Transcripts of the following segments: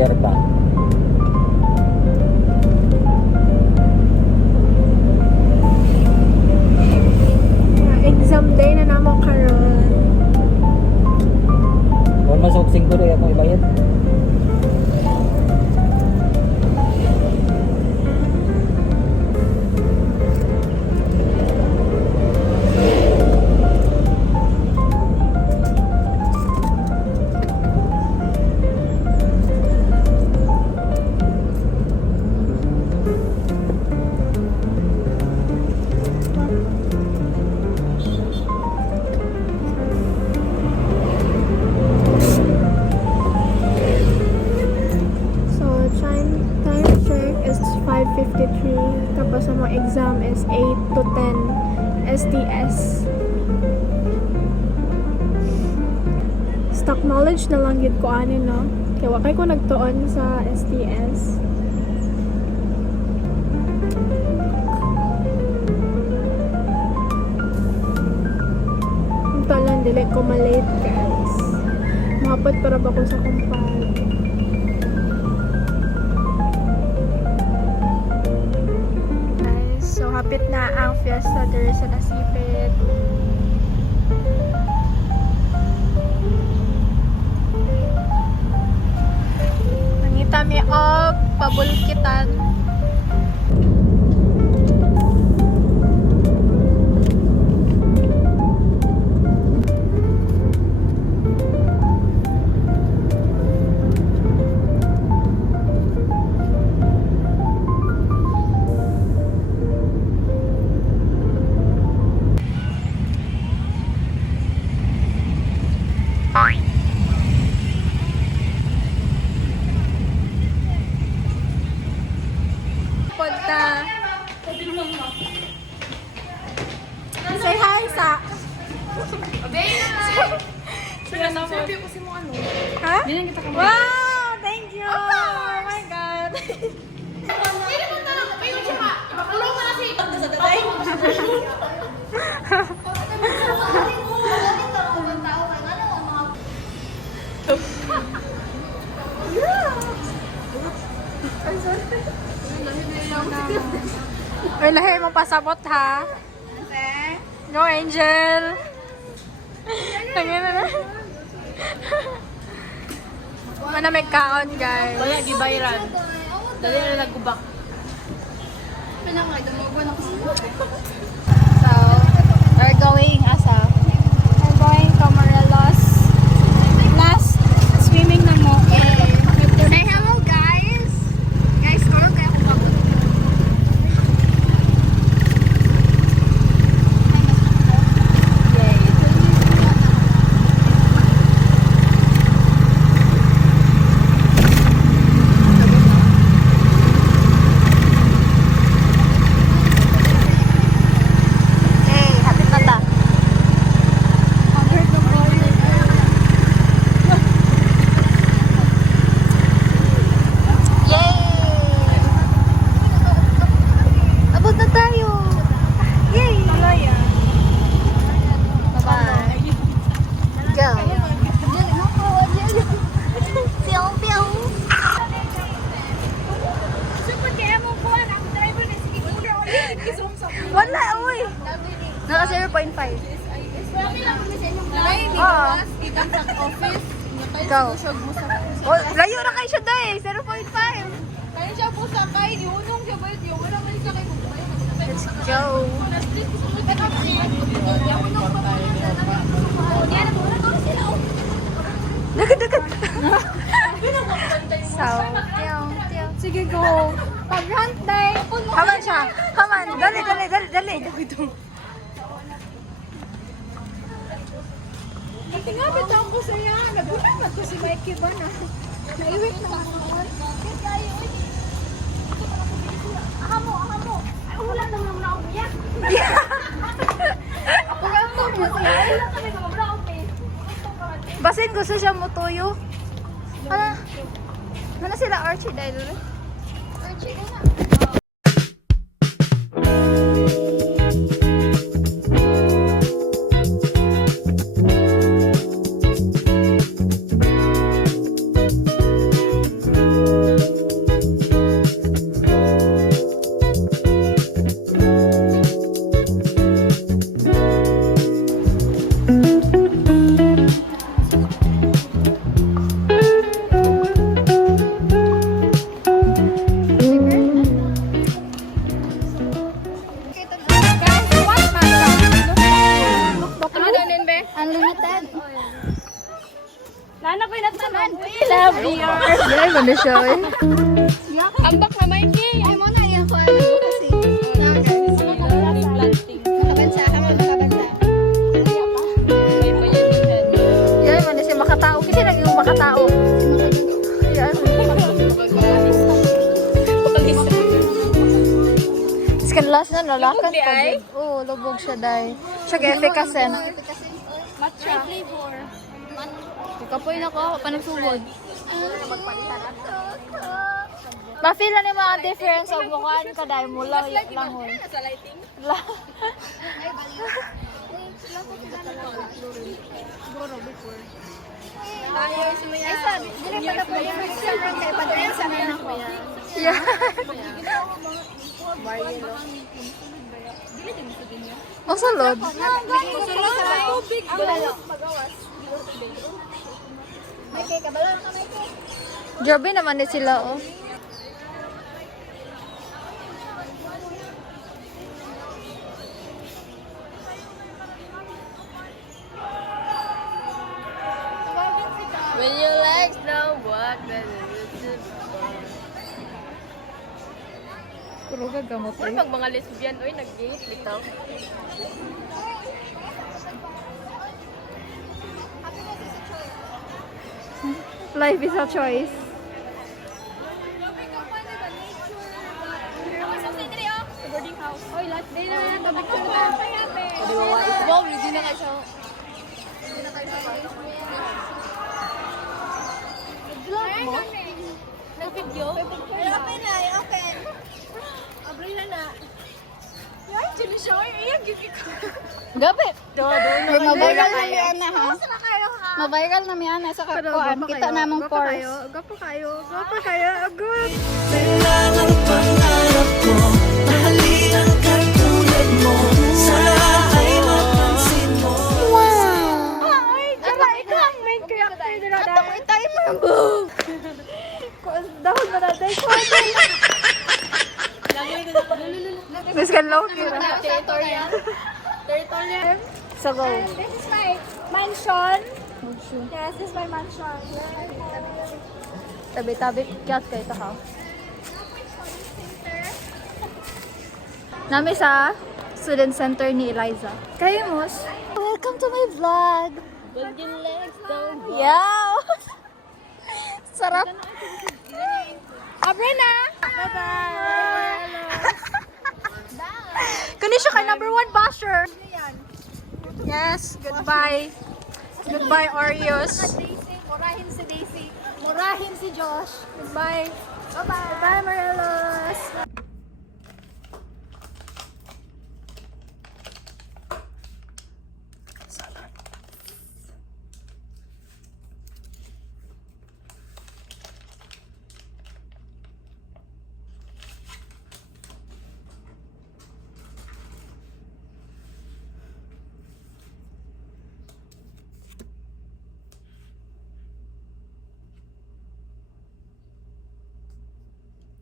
reserba. Exam day na naman karon. Kung masuksing ko rin akong ibayad. So, time check is 5:53. Tapos ang mga exam is 8 to 10 STS. Stock knowledge na lang yun ko ano, no? Kaya wakay ko nagtuon sa STS. Ito lang, dili ko malate, guys. Mapot para ba ko sa kumpal. Guys, so hapit na ang fiesta diri sa Nasipit. Nangita mi og pabulkitan. Punta. Say hi sa. Sila na mo. Ha? Wow! Thank you! Oh my God! Ay, lahi mo pasabot ha. No, Angel. Tingnan na. Mana may kaon, guys. Wala, gibayran. Dali na nagubak. So, we're going asa? We're going Camarillos. Last swimming na mo. Say hello, guys. Guys, karon kaya ko bago. Wala, uy! Naka 0.5. Oo. Ikaw. Oh, layo na kayo siya dahil. 0.5. Kaya siya po sa kay, diunong siya ba yun? Wala man siya kay Bukbay. Let's go. Dagat. So, sige, go. Pag-hunt day. Haman siya. Haman. Dali. Tingapit ako sa iya. Nagunamat ko si Mikey ba na? Naiwit na ako. Ahamo. Ay, wala naman na ako yan. Basin gusto siya motoyo. Ano sila Archie dahil? Archie na. natin. Nana ko inatanan. Love yours. Yan, ano siya eh. Ambak na Mikey. Ay mo na yan ko. Kasi. Makabansa ka mo, makabansa. Yan, ano siya makatao. Kasi naging makatao. Yan. Last na lalakas pa. Oo, lubog siya dahil. Siya ka-efficasen. Matcha. Flavor. Kapoy na ko, panagsugod. Ma-feel na ni mga difference sa mukhaan ka dahil mula lang hon. Sa lighting? Siguro before. Ay, sabi, dili pa na po yung restaurant kay padayon sa na ko. Yeah. O salod. Tubig. May kay kabalo na may kay. Joby naman din sila oh. When your legs don't work, then Puro gagamot eh. pag mga lesbian, oy, nag-date, bitaw. Life is a choice. Boarding house. Oy, last day na na, tabak ko na. Wow, hindi na kayo. Vlog mo? Nag-video? Open na, open. Abri na na. Yan, chili siya. Iyan, gigit ko. Gabi. Mabiral na yan na ha. Mabiral na yan na sa kakuan. Kita namang pores. Gapo kayo. Good. Kailangan pangarap ko, mahalin ang katulad mo. Sana ay mapansin mo. Ay, tsaka ikaw ang main character nila dahil. Tayo mo yung boo. Dahon mo natin. Miss kan low kira. Territorial. So go. This is my mansion. Yes, this is my mansion. Tabi-tabi kat kay ta ha. Nami sa student center ni Eliza. Kayo mos. Welcome to my vlog. Golden legs down. Yeah. Sarap. Abrena! Bye-bye. Kani siya kay number 1 basher. Yes, goodbye. Goodbye, Oreos. Murahin si Daisy. Murahin si Josh. Goodbye. Bye-bye. Bye, Morelos.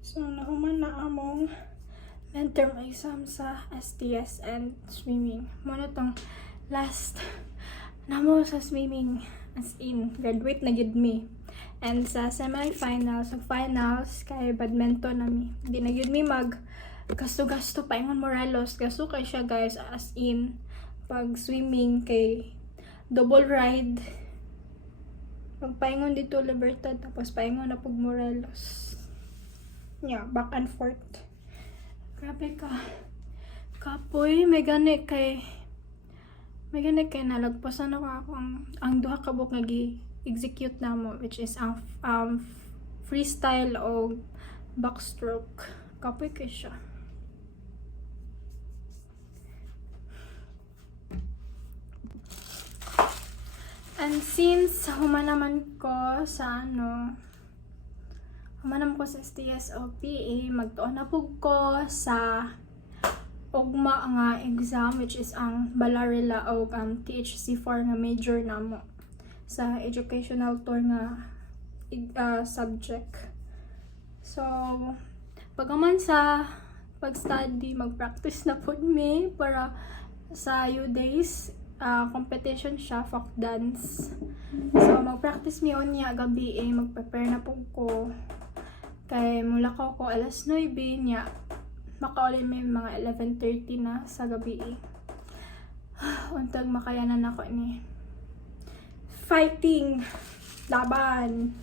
So, nahuman na among midterm exam sa STS and swimming. Muna tong last namo sa swimming, as in, graduate na gid me. And sa semi-finals, sa finals, kay badminton na mi. Di na gid mi mag gasto-gasto pa ingon Morelos. Gasto kay siya guys, as in, pag swimming kay double ride. Pagpaingon dito Libertad, tapos paingon na pag Morelos. Yeah, back and forth. Grabe ka. Kapoy, may gani kay nalagpasan ako ang duha ka buok nga gi-execute namo, which is ang freestyle o backstroke. Kapoy kay siya. And since human naman ko sa humanam ko sa STS o PE, magtuon na po ko sa ugma nga exam, which is ang Balarila o ang THC4 nga major namo sa educational tour nga subject. So, pagaman sa pag-study, mag-practice na po me para sa U days competition siya, folk dance. So, mag-practice mi on niya gabi mag-prepare na po ko. Kay mula ko alas 9 niya. Makauli may mga 11:30 na sa gabi Untag makayanan ako ni. Fighting! Laban!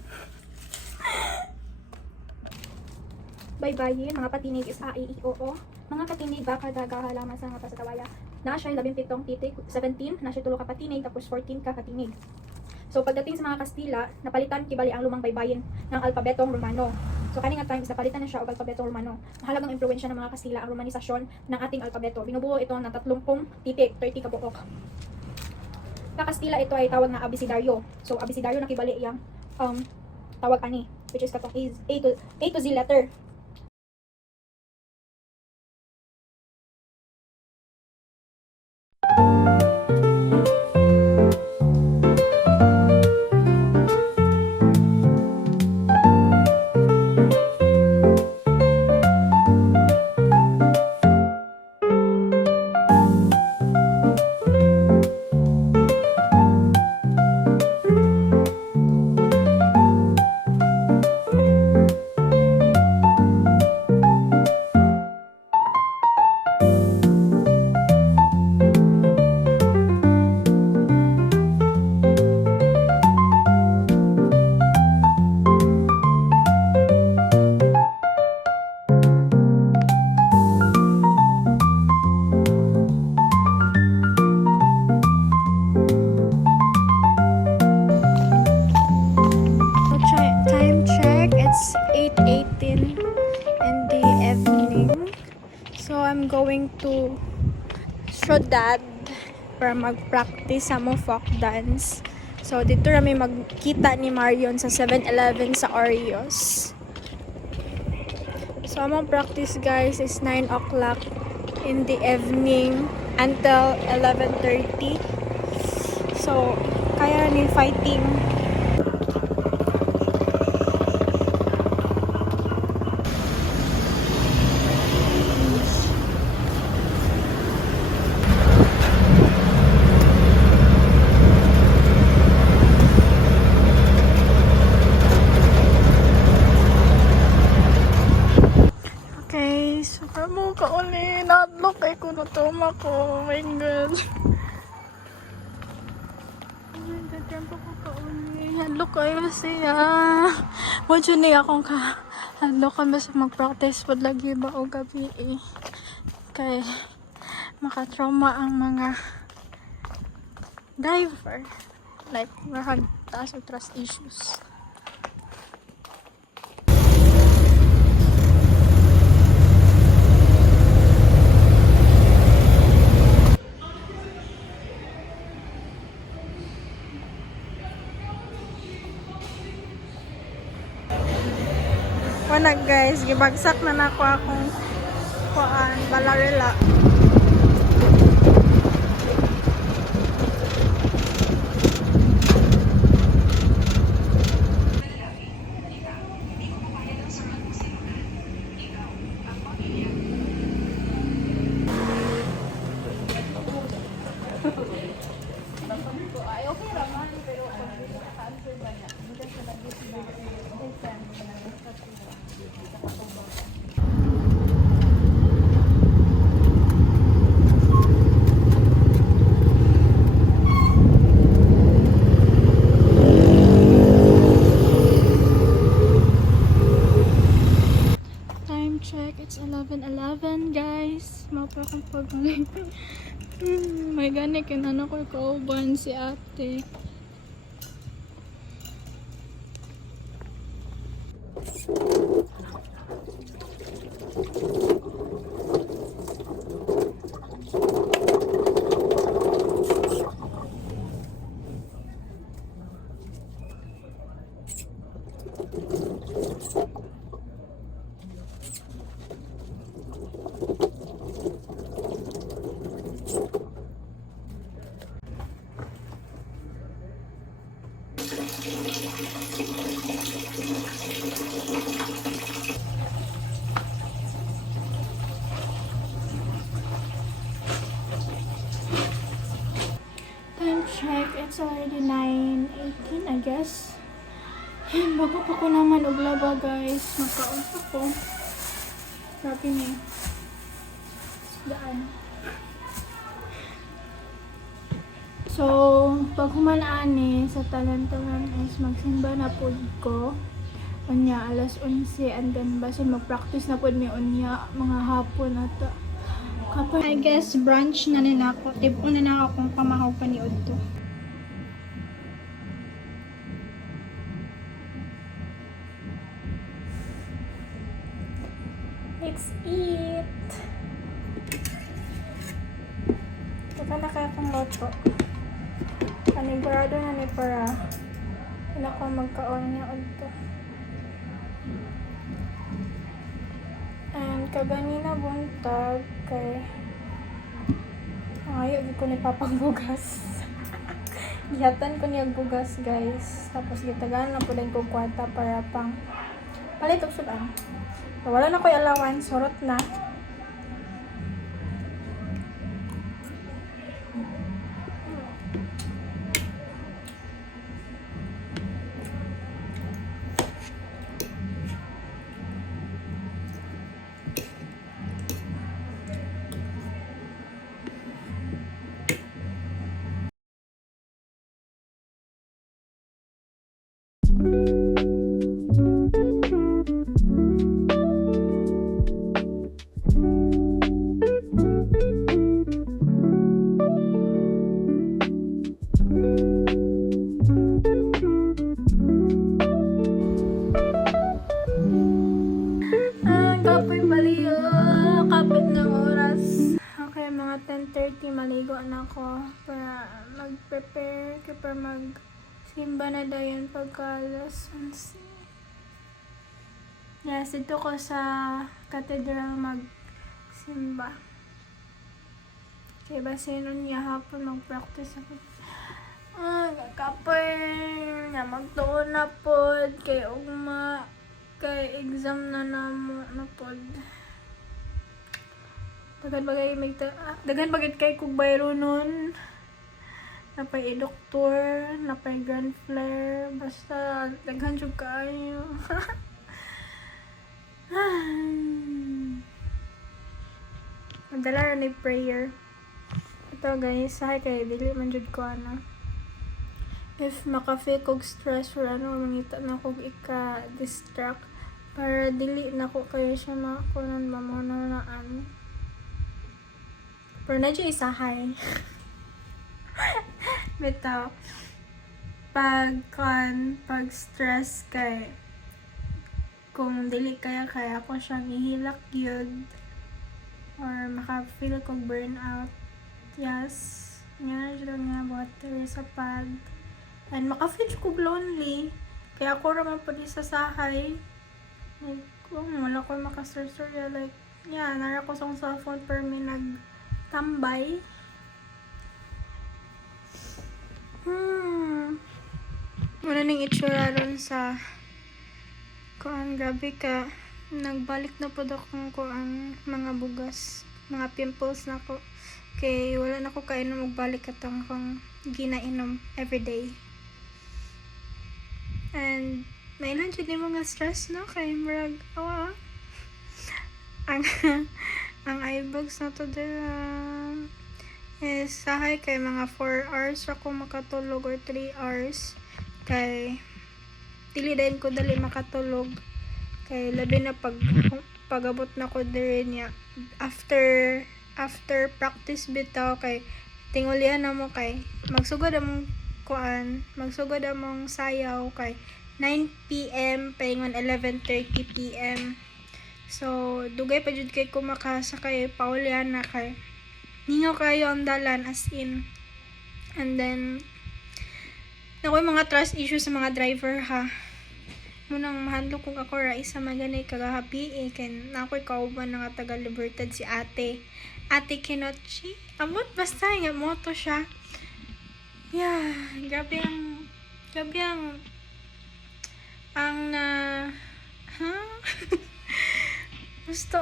Bye-bye, mga patinig is A-I-E-O-O. Mga katinig ba kadagaha lamang sa nga pasatawaya. Na siya 17 titik, 17, na siya tulo ka patinig, tapos 14 ka katinig. So pagdating sa mga Kastila, napalitan kibali ang lumang baybayin ng alpabetong Romano. So kani nga times napalitan na siya og alpabetong Romano. Mahalagang impluwensya ng mga Kastila ang romanisasyon ng ating alpabeto. Binubuo ito ng 30 titik, 30 ka buok. Sa Kastila ito ay tawag na abecedario. So abecedario na kibali yang tawag ani, which is katong A to Z letter. Time check, it's 8:18 in the evening. So I'm going to Ciudad para mag-practice sa mo folk dance. So dito kami magkita ni Marion sa 7-Eleven sa Oreos. So among practice guys is 9 o'clock in the evening until 11:30. So kaya ni fighting. Okay, so kamo ka uli. Naadlock kay kuno tuma ko. Oh my god. Oh my god, tempo ko ka uli. Hadlock kayo siya. Wala ni akong ka. Hadlock kami sa mag-practice. Wad lagi ba o gabi Kay makatrauma ang mga driver. Like, mahag taas o trust issues. Wala guys, gibagsak na nako akong kuan, balarela. Time check, it's 11:11 guys. Mapa akong pag-ulit. May gani kinano ko kauban si ate. 9:18 I guess. Bago pa ko naman og laba guys. Makaon ako. Grabe ni. Daan. So, pag humanaan sa talantaran is magsimba na pod ko. Unya, alas 11 and then basin mag-practice na pod mi unya mga hapon na to. Kapag I guess brunch na nila ako. Tipon na na akong pamahaw pa ni Odto. Let's eat! Ito na kaya kong loto. Panigurado na ni para hindi ko magkaon niya Odto. And kaganina buntag kay ayaw ko ni papagbugas. Gihatan ko niya bugas guys. Tapos gitagaan na po din ko kwarta para pang palit og sudan. Wala na ko alawan, surot na. Kapoy bali, kapit ng oras. Okay, mga 10:30 maligo na ako para mag-prepare para mag-simba na dayon pagka alas 11. Yes, dito ko sa cathedral mag-simba. Kaya basin nun niya hapon mag-practice ako. Kapoy na magtuon na pod kay ugma kay exam na namo na pod. Dagan bagay kay kog bayro nun. Napay doktor, napay grand flare, basta daghan jud kaayo. Magdala ra ni prayer. Ito guys, sahay kay dili man jud ko ana. If maka-feel kog stress or ano, mangita na kog ika-distract para dili na ko kayo siya makunan mamunanaan. Pero na dyan isahay. Bitaw. Pag stress kay kung dili kaya ako siyang ihilak yun or maka-feel kog burnout. Yes. Nga dyan nga water sa pag. And maka-feel kog lonely. Kaya ako raman po di sa sahay. Like, kung wala ko makasursurya, like, yeah, nara ko sa cellphone per may nagtambay. Wala ning itsura ron sa kuan, grabe ka. Nagbalik na po akong kuan, mga bugas, mga pimples na ko. Kay wala na ko kainom magbalik atong akong ginainom everyday. And may nandiyan din mga stress no kay murag awa ang eyebags na to din is sahay kay mga 4 hours ako makatulog or 3 hours kay dili din ko dali makatulog kay labi na pagabot na ko diri niya after practice bitaw kay tingulian na mo kay magsugod among kuan, magsugod among sayaw kay 9 PM paingon 11:30 PM. So dugay pa jud kay ko makasakay paulian na kay ningaw kayo ang dalan as in. And then nakoy mga trust issues sa mga driver ha. Munang mahandlo kung ako ra isa maganay kagahapi kay nakoy kauban nga taga Libertad si Ate Kinochi. Amot basta nga moto siya. Yeah, grabe ang gusto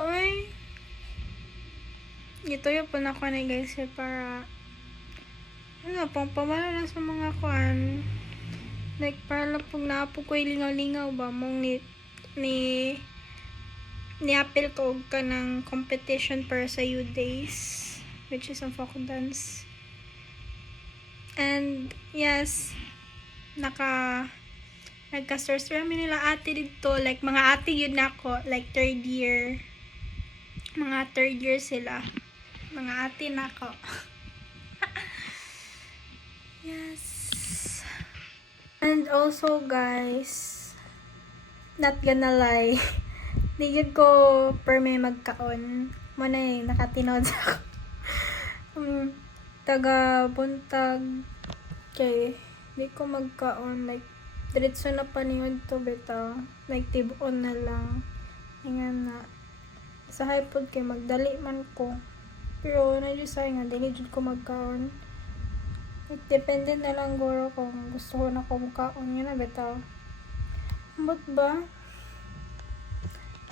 ito yung po na ko na guys para Ano, pang pamala lang sa mga kwan. Like, para lang pag naapog ko lingaw-lingaw ba, mong ni apel ko og ka ng competition para sa youth days, which is ang folk dance. And, yes, nagka-store nila ate dito, like, mga ate yun ako, like, third year sila, mga ate na ako. Yes. And also, guys, not gonna lie, di yun ko per may magkaon. Muna nakatinood ako. Taga buntag kay di ko magkaon, like diretso na paniod to beta, like tibon na lang nga na sa hypod kay magdali man ko, pero na-decide nga dili jud ko magkaon. Like, depende na lang guro kung gusto ko na ko magkaon yun na beta. But ba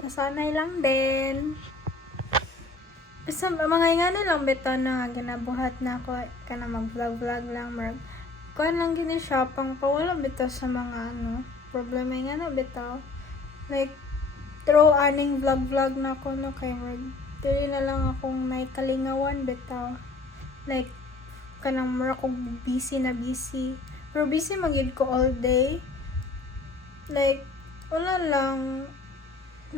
nasanay lang din. Basta mga ingana lang beta na ginabuhat na ako ka na mag-vlog lang marag kuan lang gini siya pang pawala beta sa mga problema nga na beta, like throw aning vlog na ko no kay marag dili na lang akong may kalingawan beta, like kanang mura ko busy pero busy magid ko all day, like wala lang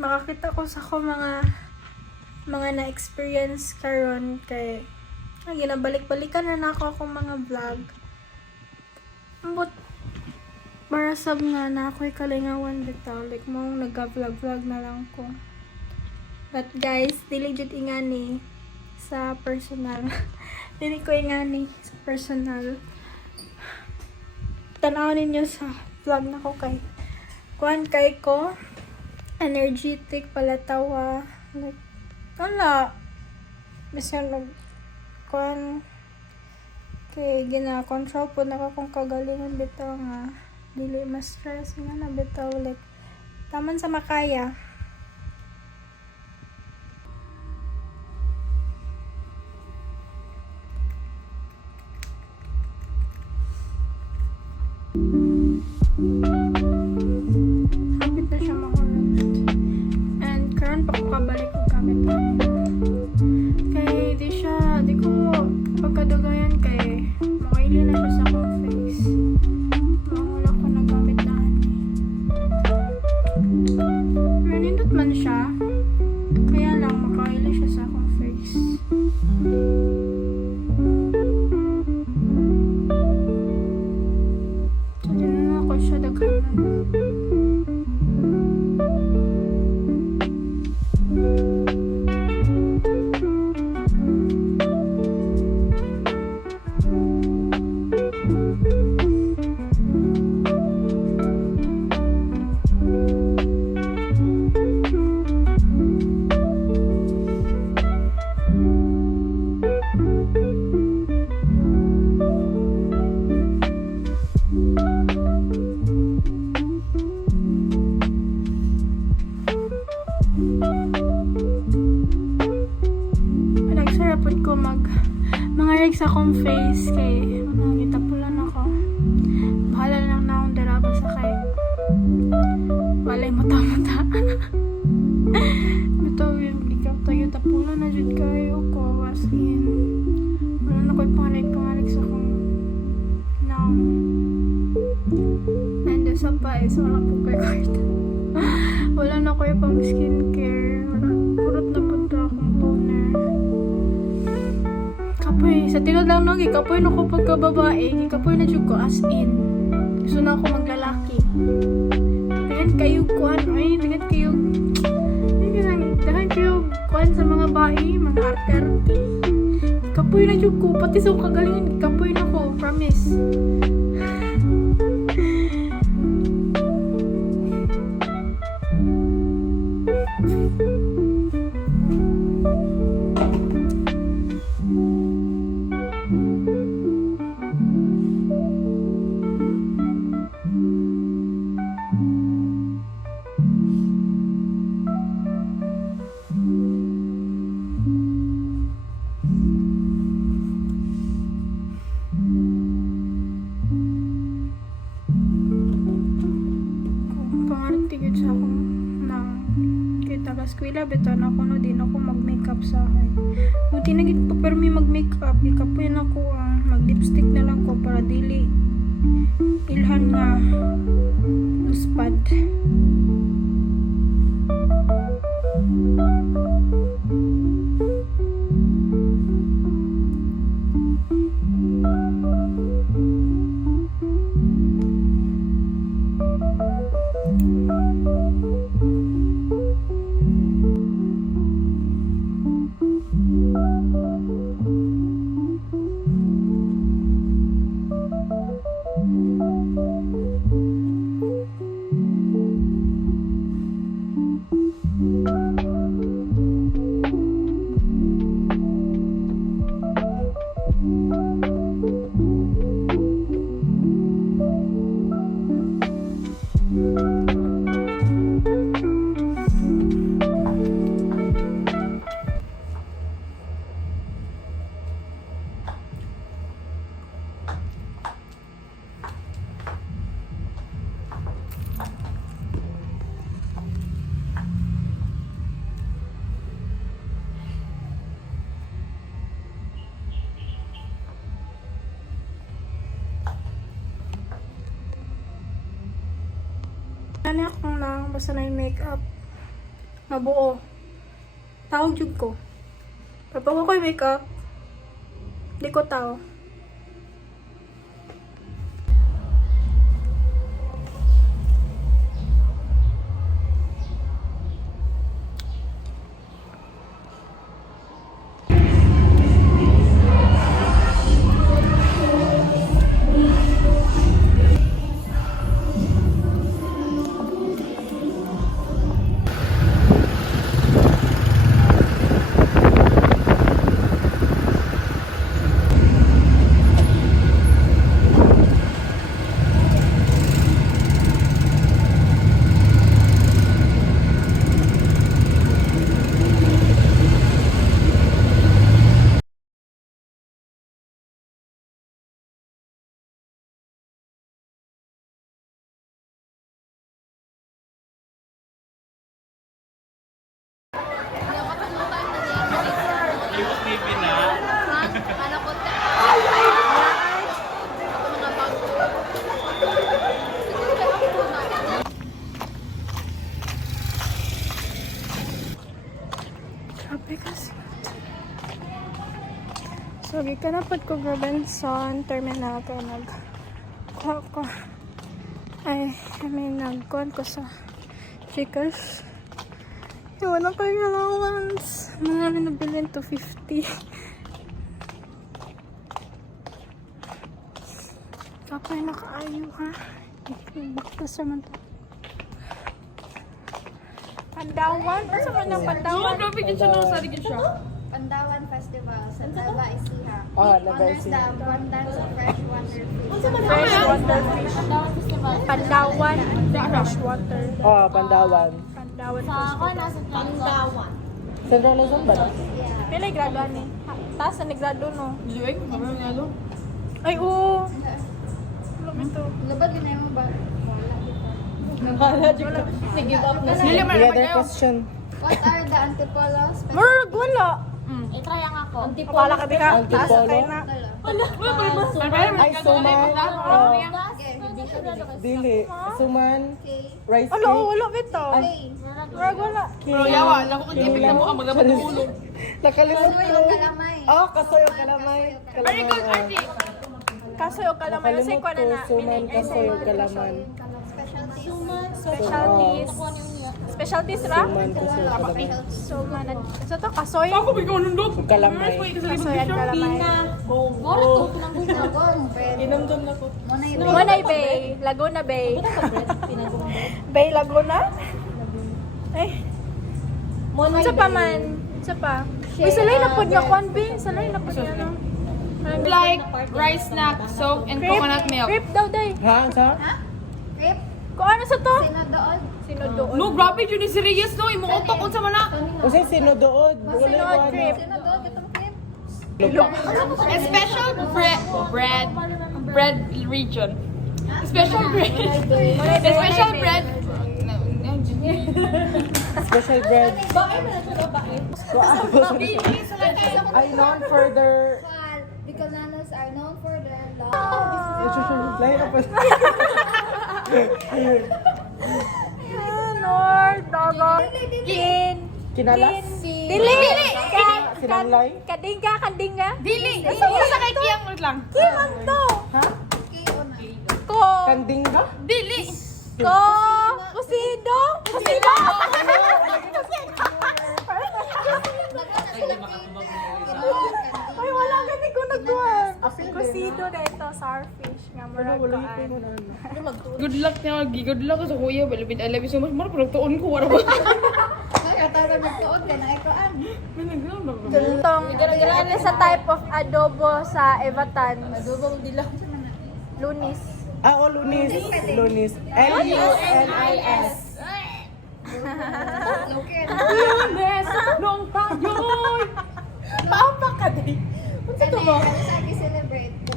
makakita ko sa ko mga na-experience karon kay ginabalik-balikan na ako akong mga vlog. But para sab nga na ako'y kalingawan bitaw, like mong nag-vlog na lang ko. But guys, dili jud ingani sa personal. Dili ko ingani sa personal. Tanawin ninyo sa vlog na ko kay kuan kay ko energetic palatawa, like wala basta kuan kay gina-control po na kung kagalingan bitaw nga dili ma-stress nga na bitaw, like taman sa makaya. Hapit na siya mahulog. And karon pa ko kabalik og gamit ko. Kay di ko pagkadugayan kay makaili na siya sa akong face. Wala ko nagamit na pero nindot man siya, kaya lang makaili siya sa akong face. So din na ako siya daghanan. Nagsarapod ko mga rigs akong face kay gitapulan ako. Bahala lang na akong daraba sa kay walay mata-mata. Ito yung ikaw tayo tapulan na dyan kayo ko as in wala na ko'y pangalig sa akong now. And sa pa is wala po kay kwarta. Wala na ko'y pang skincare, urot na punta akong toner. Kapoy, sa tinod lang no, kapoy na ko pagkababae, kapoy na dyan ko as in. Gusto na ako maglalaki. Dahan kayo kuhan, dahan kayo kuhan sa mga bae, mga arte-arte. Kapoy na dyan ko, pati sa kagalingan, kapoy na ko, promise. gid sa akong nang kay taga-eskwela bitan ako no din ako mag-makeup sa hay. Muti na gid ko pero may mag-makeup, ikapoy na ko ang mag-lipstick na lang ko para dili ilhan nga luspad. Ano akong lang, basta na yung makeup. Mabuo. Tawag jud ko. Pero pag ako yung makeup, di ko tao. Grabe kasi. So, gikanapad ko Robinson Terminal kaya nagkuha ko. Nagkuhan ko sa Gcash. Wala kayong allowance. Marami nabilin to 50. Kapay nakaayo ha. Baktas naman to. Pandawan? Ano man ang Pandawan? Pandawan Festival sa Nueva Ecija. Nueva Honors Ecija. the abundance of freshwater fish. Freshwater fish. Pandawan freshwater. Pandawan. Pandawan festival. Pandawan. Central Luzon ba? Pila yung graduan eh? Taas na nag-gradu no? Ay oo. Alam ito. Labad yun na yung ba? Nag-give up na The other question. What are the antipolos? Murag wala. I-try ang ako. Wala ka bika. Taas na kayo na. Ay, suman. Dili. Suman. Rice Wala, cake. wala bito. Murag wala. Bro, yawa. Lako kang tipid na mo ang maglabatulog. Nakalimot Kasoy ko. o kalamay. Kasoy o kalamay. Kasoy o kalamay. Kasi ko na na. Suman, kasoy o kalaman. Specialties. Specialties. Specialties ra? Suman, kasoy o kalaman. So, manag. So, to kasoy. O kalamay. Kasoy at kalamay. Moro to. Pinanggunagon. Inamdom na ko. Monay Bay. Laguna Bay. Bay Laguna? Ay. Sa pa man. Sa pa. Uy, salay na po niya kwan, Bay. Salay na po niya, no? Like rice snack, soap, and coconut milk. Crepe daw, day. Ha? Sa? Rip. Kung ano sa to? Sinadoon. Sinudoon. No, grabe yun ni serious no. Imo utok unsa man na. O siya sinudood. Sinudoon, crepe. Sinadoon. Kitang rip. A special bread region. Special bread. A special bread. No, Special bread. I known for their... Bicolanos are known for their love. Lain na pa. Ayun. Lord, dogo. Kinalas? Dili! Sinanglay? Kadingga. Dili! Sa kay Kiyang ulit lang. Kimang to. Ha? Ko. Kandingga? Dili! Ko. Kusido. Ay, wala gani ko nagkuhan. Kusido na ito, starfish. Nga murag Wala kaan. ko na ano. Good luck niya. Good luck ko sa kuya. Balabid, I love you so much. Marap, nagtuon ko. Wala ba? Itong ano sa type of adobo sa Evatan. Adobong dilaw. Lunis. Ah, oh, Lunis. Lunis. Lunis. Lunis! Nung tayoy! Paapa ka din.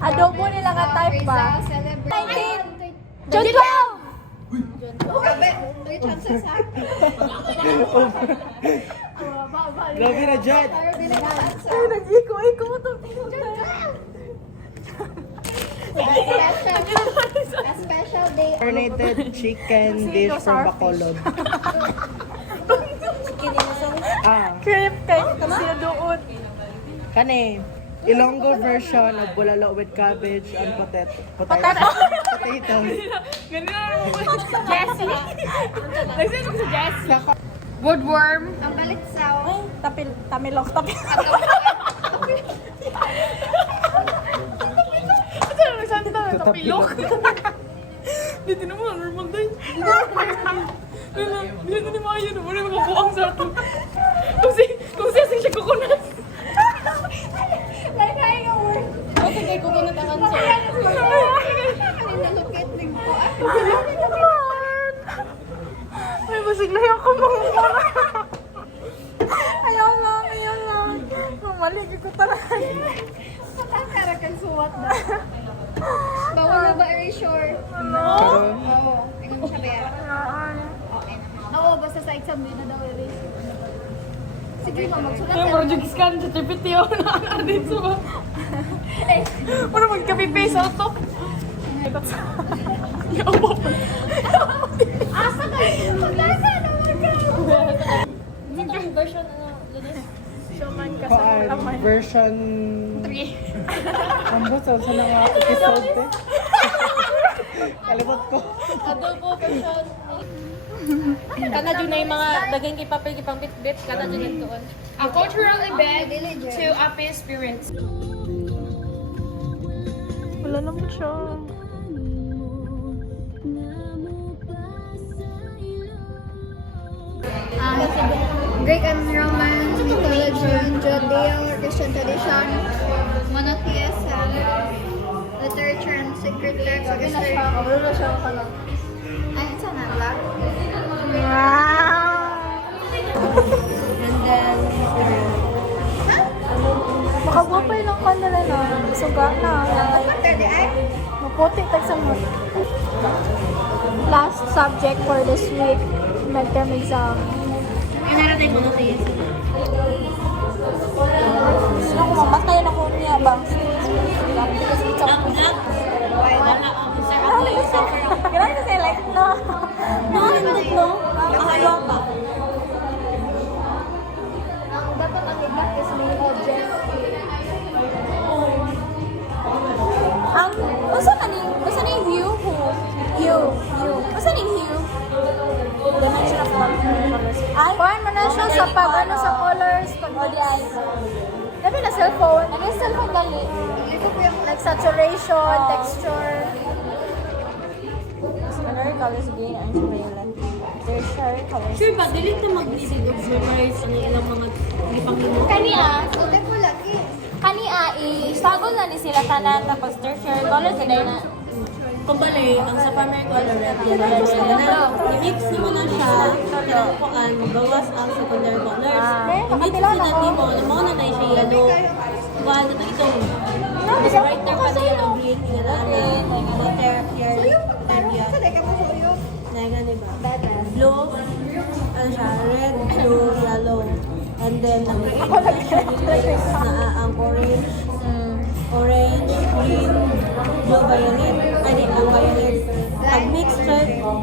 Adobo nila nga type ba? 19! June 12! Grabe na dyan. Ay, nag-iko-iko mo ito. A special day. Marinated chicken dish from Bacolod. Ah, Creep kay sinuduot. kani. Ilonggo version of bulalo with cabbage and potato. Potato. Potatoes. Ganun na naman ko. Jessie. Nagsin ko sa Jessie. Woodworm. Ang balik sa Tamilok. Ito na nagsanta na. Tapilok. Dito naman. Normal day. Dito ni Maya na. Wala makakuang sa ato. Kung siya siya kukunat. Like, ay, yung word. Okay, kay kukunat ang answer. Ay, basig na yung kumangka. Ayaw lang. Mamalig ko talaga. Karakan suwat na. Bawal na ba erasure? Ano? Oo. Ikaw siya ba? Okay naman. Oo, basta sa exam din na daw erasure. Sige mo, magsulat Kaya parang jug-scan sa GPT ako na din sa ba? Parang magkapipace sa auto. Asa kayo? Pagkasa naman ka! Suman ka sa Koan, kamay. version 3. Ambot, sa na nga episode eh. Kalimot ko. Kana dyan na yung mga daging kipapil kipang bit-bit. Kana dyan nagtuon. A cultural event to appease spirits. Wala naman siya. Greek and Roman mythology, Judeo Christian tradition, monotheism, literature and sacred texts of history. Ay, ito na lang. Wow! And then, Makagwapay lang ka nila na. Suga na. what are the ay? Maputi tag sa mo. Last subject for this week. Midterm exam. Ano na tayo monotheism? Sino ko mapatay na ko niya ba? Kailangan na sila like no. Nakalimutan no? Nakakayo pa. Ang dapat ang ibat is main object. Ang, basta ni view ko? View. Basta ni view? Dimension of colors. Ay, kuhan mo na siya sa pag, ano, sa colors, pag ODI. Dabi na cellphone. Ano yung cellphone gali? Like saturation, texture. Color, colors green, orange, violet. Tertiary colors. Sure ba, delete na mag-visit observers ng ilang mga ipangimo. Ute ko lagi. I-struggle na ni sila tanan tapos tertiary colors na na. Kumbali, ang sa primary color, i-mix mo na siya, kailangan magawas ang secondary colors. I-mix mo na mo, mo na siya yellow. Kuha na ito. Mas brighter pa na yellow green, gano'n. Water, here, Sa ka mo suyo. na gano'n ba? Blue, na siya, red, blue, yellow. And then, ang green na ang orange, orange, green, blue, violet. Ay, ang violet. Pag mixed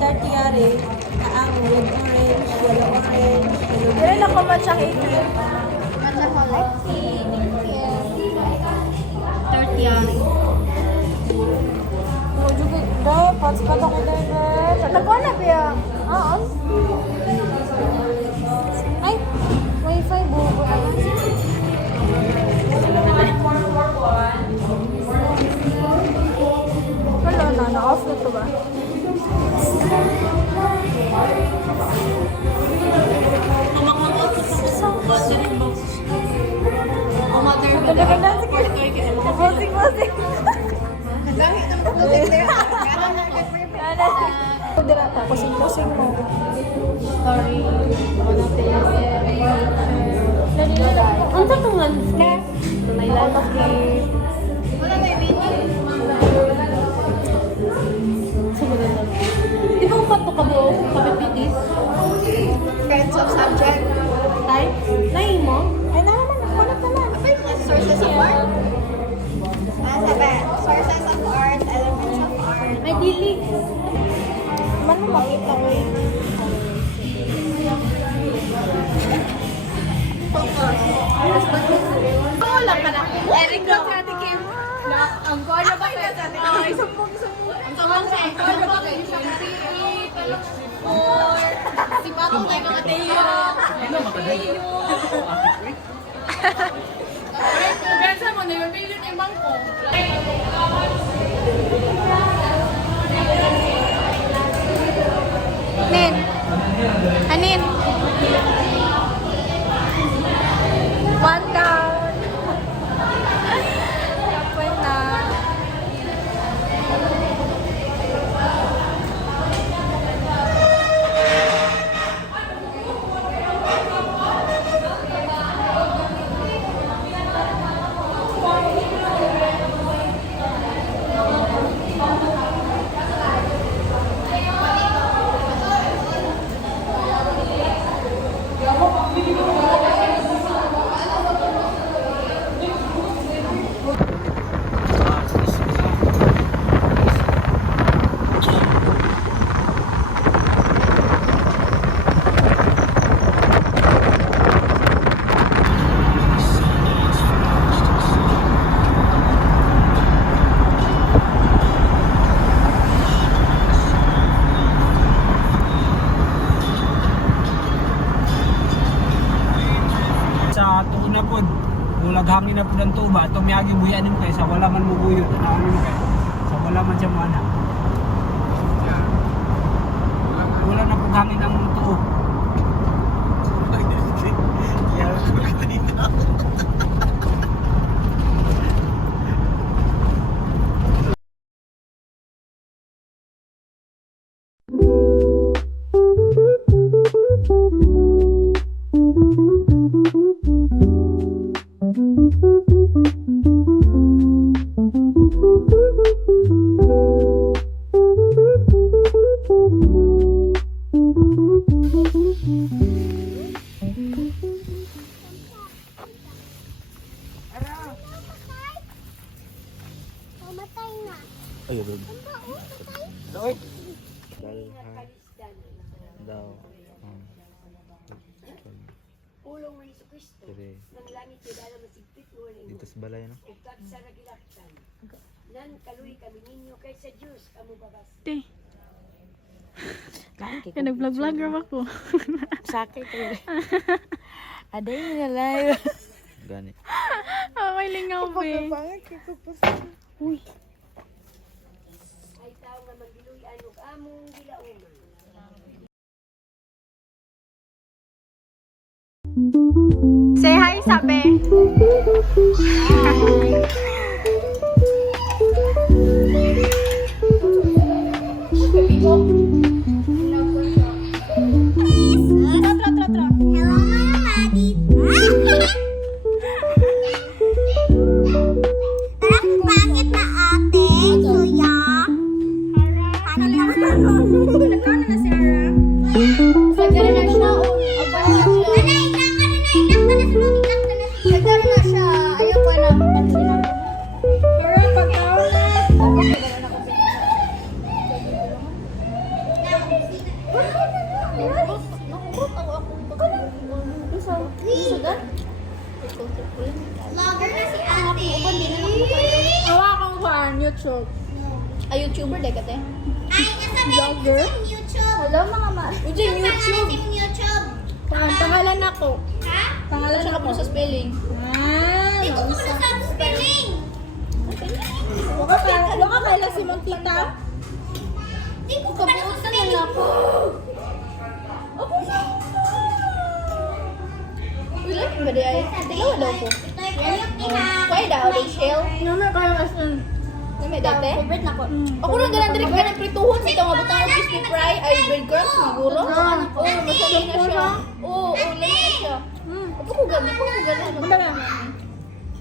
tertiary, na ang red, orange, yellow, orange, yellow, Pero green. ako matcha cake. Matcha color. Tertiary. Pots pa to kita, guys. Nakuha na biya. Oo. Ay, wifi bubo. Wala na, na-off na to ba? Bosing. Dirata, kusing-kusing mo. Sorry. Ang sa itong landscape? May landscape. Wala na yung Sumunod na. Di ba upat to ka mo? Kapipitis? kinds of subject. Type? Nahin mo? Ay, naman, nakulat naman. Apa yung mga sources of art? Sabi, sources of art, elements of art. May dilig. Man mo makita ko eh. Wala ka na. Eric ko sa ating game. Ang kono ba kayo sa ating game? Sumbong. Ang sumbong sa ang kono ba kayo? Si Bakong kay mga Teo. Gansa mo na yung million yung bangko. Nin. Anin. One down. Point na. Sa tuon na po, bulag hangin na po ng tuba, tumiyagi buyanin kayo, sa wala man mubuyo, tanawanin kayo, sa wala man siya mana. Wala na po hangin ang tuo. Ay, doon. Dalhan daw. Pulong ng Iso Kristo, Dire. ng langit yung dalam masigpit mo rin Dito sa balay, no? ug sa nagilaktan. Nan kaluy kami ninyo kay sa Diyos kamo babas. Kaya nag-vlog-vlog ram ako. Sakit ko. Aday mo na live. Gani. May lingaw, be. Ay tao nga magiluy-an ug among gilauman. Say hi, sabi. Hello, Mama Daddy. Parang pangit na ate, Suya. Ano na si Hara? Sa na siya, Vlogger na si ate. Awa akong kuhan, YouTube. Ay, YouTuber dahil kate. Ay, vlogger. Hello mga ma. Ujing YouTube. Kuhan, pangalan ako. Pangalan siya ka po sa spelling. Ah, Waka kaila si mong tita? Kabuutan na lang ako. Wala ba di ay? Tilawa daw ko. Kaya daw, di shell. Naman kayo asan. Nami dati? Favorite na ko. Ako rin galang diri ka ng prituhon sa itong abutang ng crispy fry ay bread crust siguro. Oo, masali na siya. Oo, lami na siya. Ako ko gani,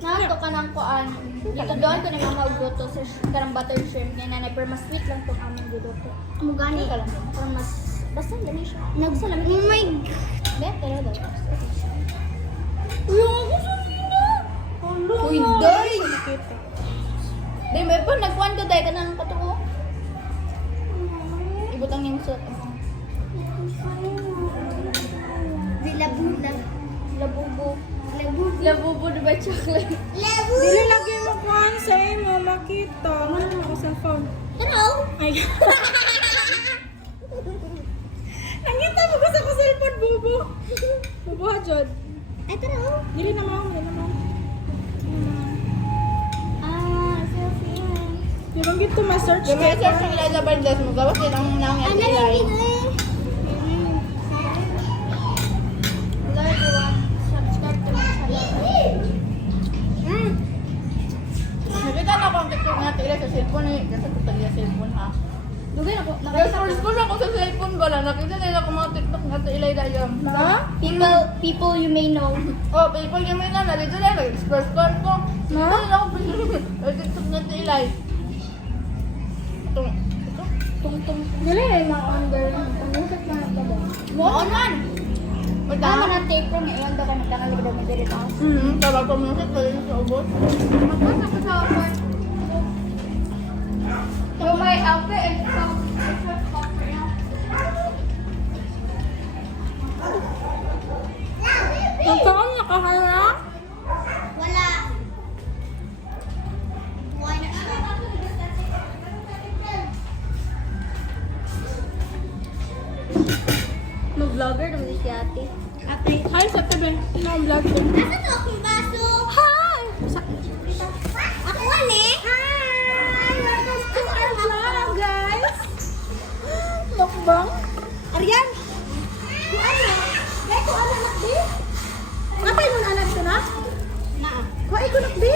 Nato ka ng kuan. Dito doon ko na mamagluto sa karang butter shrimp niya nanay pero mas sweet lang tong among guluto. Mugani ka lang. Pero mas basta lami siya. Nagsalam. Oh my god. Dahil tara daw. Uy, Uy, day! Day, may pa, nagkuhan ka dahil ka ng katuko. Ibutang niyang suot. Labubo. Labubo, diba chocolate? Dili lagi mo kuan sa imo makita. Ano ako sa phone? Hello. Ay. Nangita mo ko sa cellphone bubo. Bubo ha jud. Ay tara. Dili na mo. Di ba gito ma-search Yung may search yung Eliza Valdez mo, gawas din ang nangyay sa ilay. Nakita na ako ang TikTok nga tila sa cellphone eh. Kasi ko talaga cellphone ha. Dugay na po. Nag-scroll ko lang ako sa cellphone ko lang. Nakita nila ako mga TikTok nga tila dayam. Ha? People you may know. Oh, people you may know. Nalito na, nag-scroll ko. Nakita nila ako TikTok nga tila. Ito. Dili na under. Pangusap na ito ba? Mo on man. Tama na tape ko ngayon daw ka nagkakalig daw may dili taas. Tama ko mo sa pala sa ubos. Magpasa ko sa ako. So my outfit is so Nagkaon nakaharap? wala. Mag-vlogger naman si ate. Ate. Hi, sa tabi. Sino ang vlogger? Asa to akong baso? Hi! Ako ane. Hi! Welcome to our vlog, guys! Mukbang? Arian! Ano? Ito, anak di? Napay mo na anak ko na? Kuha ko nak di?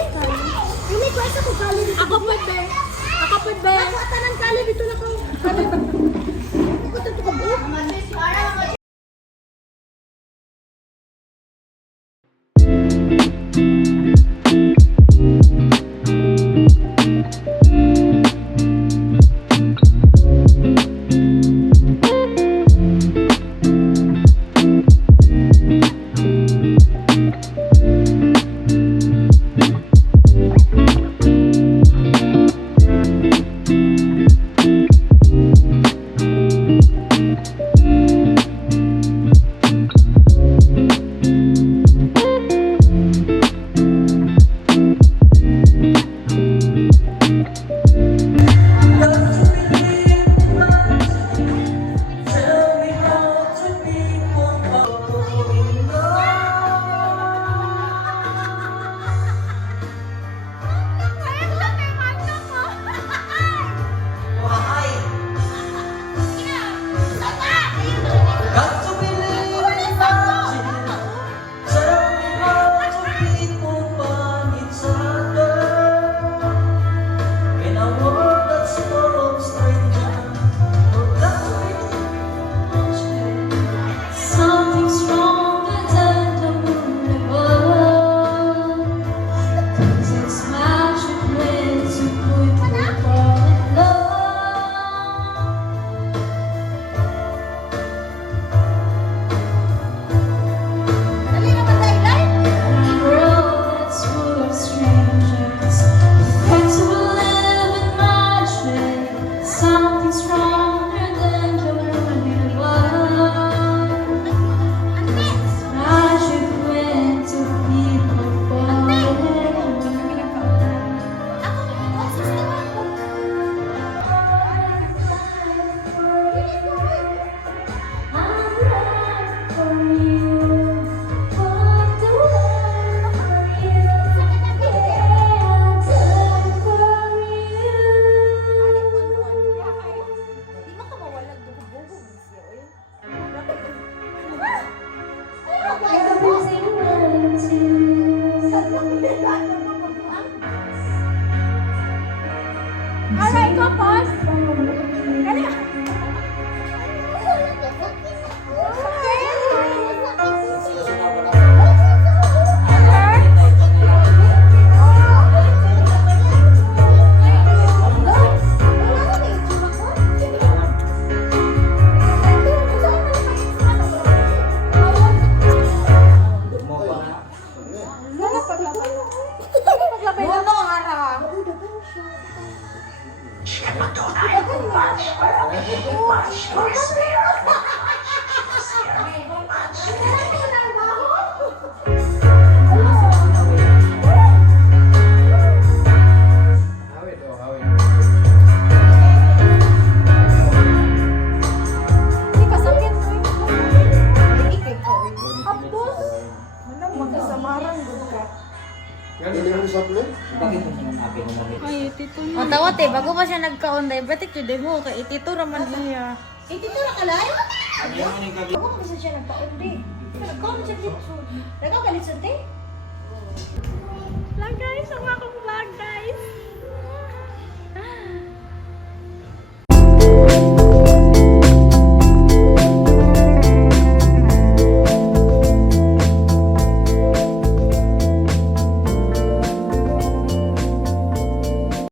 Yung may kwesa ko kali dito. Ako po, be. Ako po, be. Ako atanan kali dito na ko. Kali. Ako ito ka, be. Para Matawat eh, bago pa siya nagka-on diabetic, yun mo, kay itito raman niya. Ititura ka lang? Ako kasi siya nagpa-undi. Nagka-on siya dito. Nagka-galit sa te? Vlog guys, ang mga vlog guys.